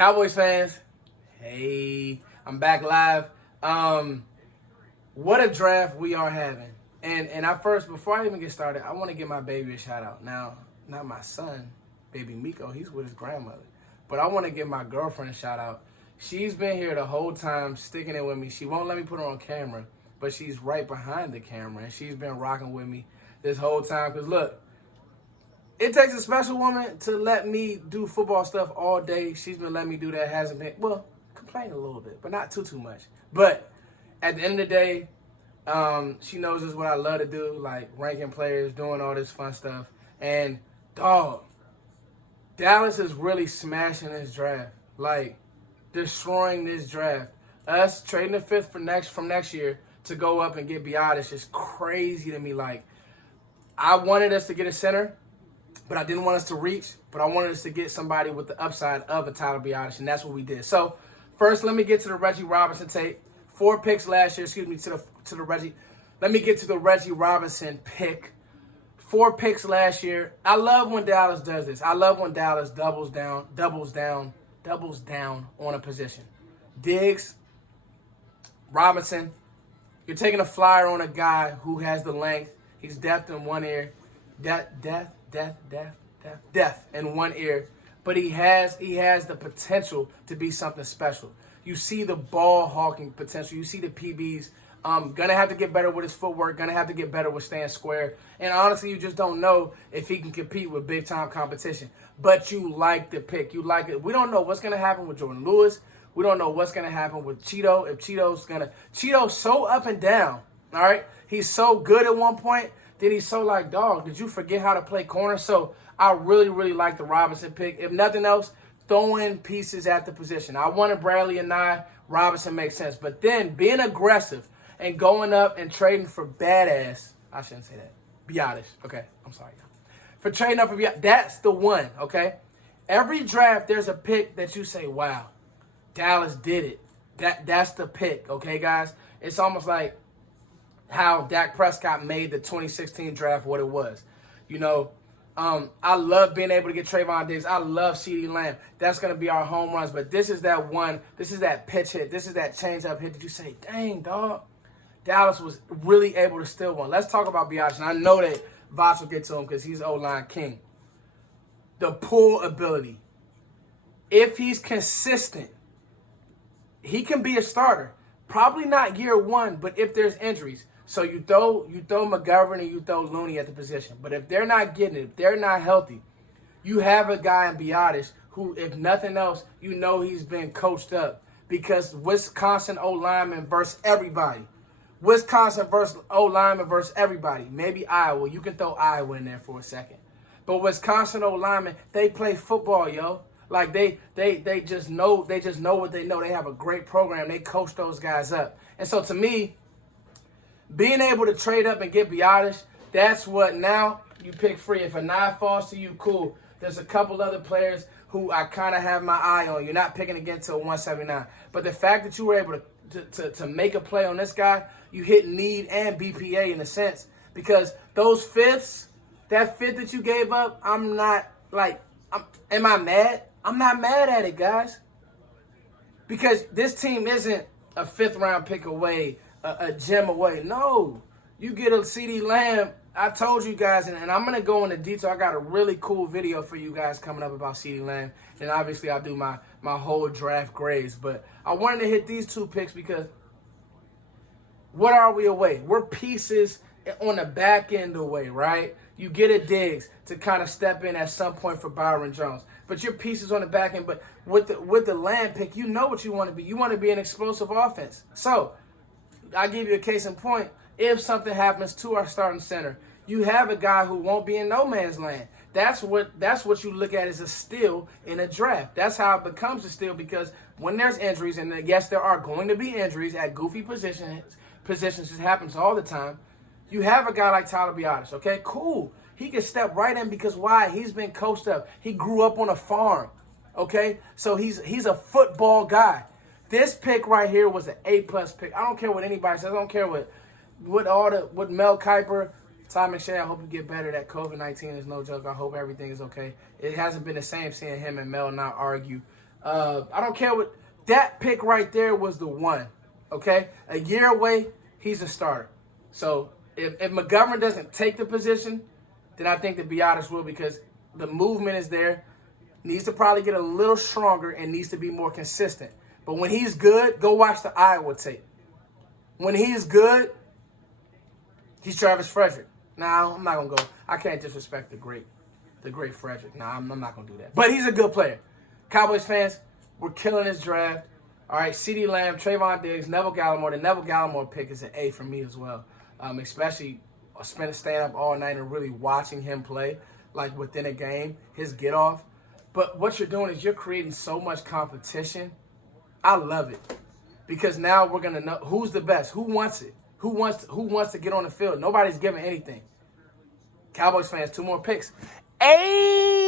Cowboys fans, hey, I'm back live. What a draft we are having. And before I even get started, I want to give my baby a shout out. Now, not my son, baby Miko, he's with his grandmother. But I want to give my girlfriend a shout out. She's been here the whole time, sticking it with me. She won't let me put her on camera, but she's right behind the camera, and she's been rocking with me this whole time. Because look, it takes a special woman to let me do football stuff all day. She's been letting me do that. Hasn't been, well, complaining a little bit, but not too much. But at the end of the day, she knows this is what I love to do, like ranking players, doing all this fun stuff. And, dog, Dallas is really smashing this draft. Like, destroying this draft. Us trading the fifth from next year to go up and get BIADASZ is crazy to me. Like, I wanted us to get a center, but I didn't want us to reach. But I wanted us to get somebody with the upside of a Tyler BIADASZ, and that's what we did. So, first, let me get to the Reggie Robinson tape. 4 picks last year, to the Reggie. Let me get to the Reggie Robinson pick. 4 picks last year. I love when Dallas does this. I love when Dallas doubles down on a position. Diggs, Robinson, you're taking a flyer on a guy who has the length. He's deaf in one ear. Deaf in one ear. But he has the potential to be something special. You see the ball hawking potential. You see the PBs. Gonna have to get better with his footwork. Gonna have to get better with staying square. And honestly, you just don't know if he can compete with big-time competition. But you like the pick. You like it. We don't know what's gonna happen with Jordan Lewis. We don't know what's gonna happen with Cheeto. If Cheeto's so up and down. All right, he's so good at one point. Then he's so like, dog, did you forget how to play corner? So I really like the Robinson pick. If nothing else, throwing pieces at the position. I wanted Bradley and Robinson makes sense. But then being aggressive and going up and trading for BIADASZ. I shouldn't say that. BIADASZ. Okay, I'm sorry. For trading up for BIADASZ, that's the one, okay? Every draft, there's a pick that you say, wow, Dallas did it. That's the pick, okay, guys? It's almost like how Dak Prescott made the 2016 draft what it was. You know, I love being able to get Trayvon Diggs. I love CeeDee Lamb. That's going to be our home runs. But this is that one. This is that pitch hit. This is that change-up hit that you say, dang, dog. Dallas was really able to steal one. Let's talk about BIADASZ. And I know that Vox will get to him because he's O-line king. The pull ability. If he's consistent, he can be a starter. Probably not year one, but if there's injuries. So you throw McGovern and you throw Looney at the position. But if they're not getting it, if they're not healthy, you have a guy in BIADASZ who, if nothing else, you know he's been coached up. Because Wisconsin O-lineman versus everybody. Wisconsin versus O-lineman versus everybody. Maybe Iowa. You can throw Iowa in there for a second. But Wisconsin O-lineman, they play football, yo. Like they just know what they know. They have a great program. They coach those guys up. And so to me, being able to trade up and get BIADASZ, that's what now you pick free. If a 9 falls to you, cool. There's a couple other players who I kind of have my eye on. You're not picking again till 179. But the fact that you were able to make a play on this guy, you hit need and BPA in a sense. Because those fifths, that fifth that you gave up, am I mad? I'm not mad at it, guys. Because this team isn't a 5th round pick away, a gem away. No, you get a CeeDee Lamb. I told you guys, and I'm going to go into detail. I got a really cool video for you guys coming up about CeeDee Lamb. And obviously I'll do my whole draft grades. But I wanted to hit these 2 picks because what are we away? We're pieces on the back end away, right? You get a Diggs to kind of step in at some point for Byron Jones. But your pieces on the back end. But with the Lamb pick, you know what you want to be. You want to be an explosive offense. So I'll give you a case in point. If something happens to our starting center, you have a guy who won't be in no man's land. That's what you look at as a steal in a draft. That's how it becomes a steal, because when there's injuries, and yes, there are going to be injuries at goofy positions, it happens all the time. You have a guy like Tyler BIADASZ, okay? Cool. He can step right in because why? He's been coached up. He grew up on a farm, okay? So he's a football guy. This pick right here was an A+ pick. I don't care what anybody says. I don't care what Mel Kiper, Ty McShay, I hope you get better. That COVID-19 is no joke. I hope everything is okay. It hasn't been the same seeing him and Mel not argue I don't care what that pick right there was the one. Okay, a year away, he's a starter. So if McGovern doesn't take the position, then I think that BIADASZ will, because the movement is there. Needs to probably get a little stronger and needs to be more consistent. But when he's good, go watch the Iowa tape. When he's good, he's Travis Frederick. Now, I'm not going to go. I can't disrespect the great Frederick. Nah, I'm not going to do that. But he's a good player. Cowboys fans, we're killing this draft. All right, CeeDee Lamb, Trayvon Diggs, Neville Gallimore. The Neville Gallimore pick is an A for me as well. Especially staying up all night and really watching him play, like within a game, his get off. But what you're doing is you're creating so much competition. I love it, because now we're gonna know who's the best, who wants it, who wants to get on the field. Nobody's giving anything. Cowboys fans, 2 more picks. Hey.